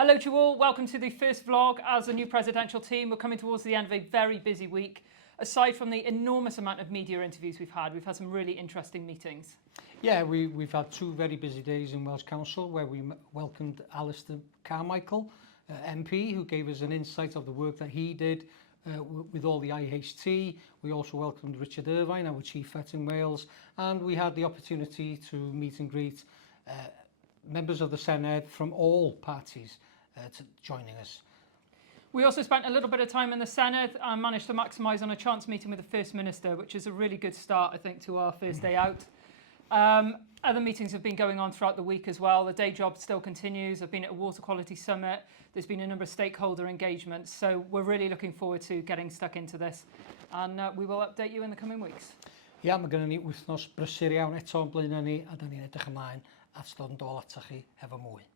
Hello to you all, welcome to the first vlog as a new presidential team. We're coming towards the end of a very busy week. Aside from the enormous amount of media interviews we've had some really interesting meetings. Yeah, we've had two very busy days in Welsh Council where we welcomed Alistair Carmichael, MP, who gave us an insight of the work that he did with all the IHT. We also welcomed Richard Irvine, our Chief Vet in Wales, and we had the opportunity to meet and greet members of the Senedd from all parties joining us. We also spent a little bit of time in the Senedd and managed to maximise on a chance meeting with the First Minister, which is a really good start, I think, to our first day out. Other meetings have been going on throughout the week as well. The day job still continues. I've been at a water quality summit. There's been a number of stakeholder engagements. So we're really looking forward to getting stuck into this. And we will update you in the coming weeks. Ia, mae gennym ni wythnos brysur iawn eto yn blaen ni, a da ni'n edrych ymlaen at ddod yn dôl atoch chi efo mwy.